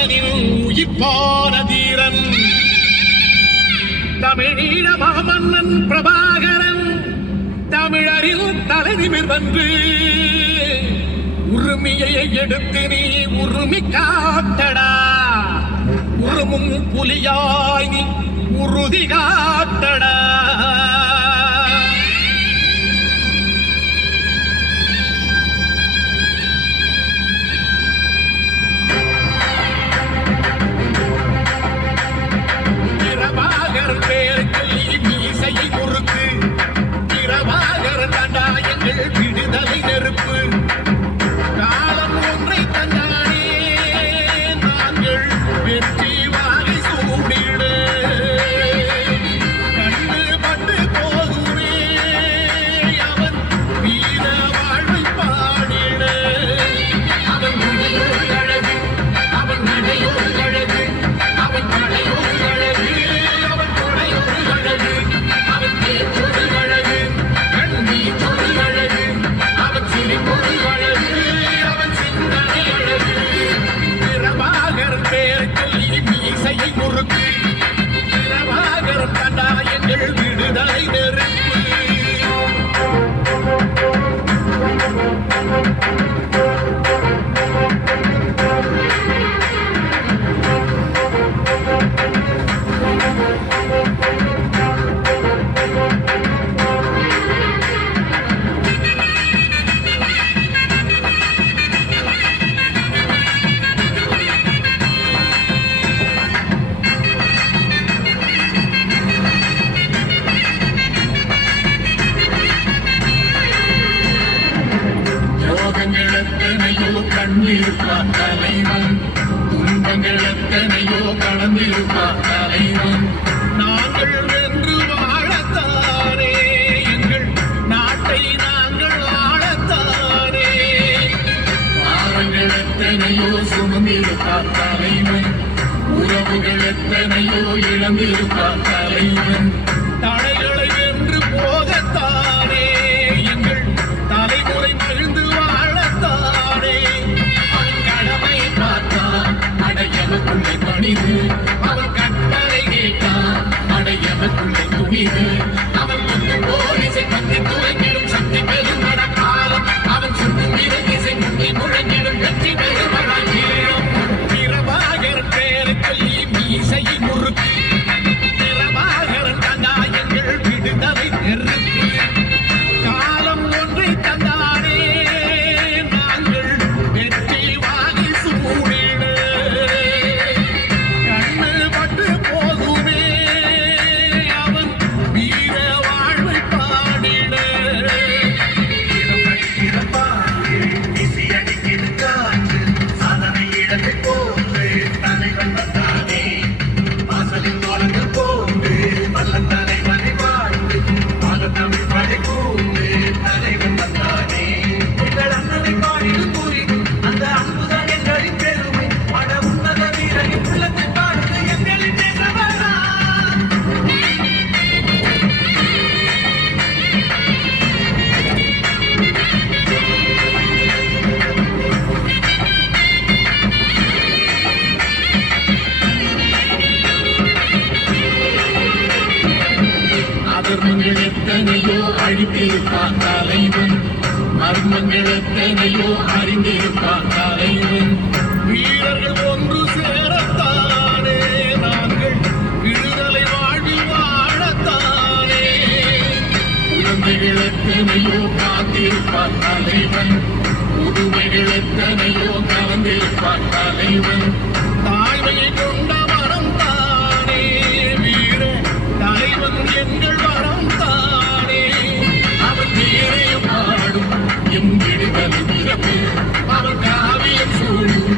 தமிழனின் உயிர்ப்பான தீரன் தமிழீழ மாமன்னன் பிரபாகரன் தமிழரில் தலைநிமிர் வந்து உரிமையை எடுத்து நீ உரிமை காட்டடா உருமும் புலியாய் நீ உறுதி காட்டடா விடுதலை நெருப்பு காலம் ஒன்றை தந்தானே நாங்கள் வெற்றி வாகை சூடிட கண்டு பட்டு போகுமே அவன் வீர வாழ்வை பாடிட அவன் முடியோடு அழகு அவன் நடையோடு அழகு அவன் படையோடு அழகு அவன் கொடையோடு அழகு அவன் பேச்சோடு அழகு விடுதலை நெருப்பு கண்டிருப்பார் தலைவன் துன்பங்கள் எத்தனையோ கடந்திருப்பார் தலைவன் நாங்கள் வென்று வாழத்தானே எங்கள் நாட்டை நாங்கள் ஆளத்தானே பாரங்கள் எத்தனையோ சுமந்திருப்பார் தலைவன் உறவுகள் எத்தனையோ இழந்திருப்பார் தலைவன் தடைகளை வென்று போகத்தானே எங்கள் தலைமுறை மகிழ்ந்து வாழத்தானே அடையவக்குள்ளே பணிது அவன் கட்டளை கேட்டான் அடையவக்குள்ளே துணிது அவன் முன்னும் போலீசை பற்றி துவைக்கிடும் சக்தி பெரும் காலம் அவன் சுற்றும் இசை முன்னி முழங்கிடும் வெற்றி பெரும் பிரபாகரன் பேரை சொல்லி மீசையை முறுக்கி பிரபாகரன் தந்தா எங்கள் விடுதலை நெருப்பு காலம் ஒன்றை தந்தானே நாங்கள் வெற்றி வாங்கி சூடி மர்மங்கள் எத்தனையோ அழித்திருப்பான் தலைவன் மர்மங்கள் எத்தனையோ அறிந்திருப்பான் தலைவன் வீரர்கள் ஒன்று சேரத்தானே நாங்கள் விடுதலை வாழ்வில் வாழத்தானே குழந்தைகள் எத்தனையோ காத்திருப்பான் தலைவன் புதுமைகள் எத்தனையோ கலந்திருப்பான் தலைவன் தாய்மையை கொண்ட மனம் தானே வீர தலைவன் எங்கள் வரம் தானே அவன் பேரையும் பாடும் எம் விடுதலை பிறப்பு அவன் காவியம் சூடும்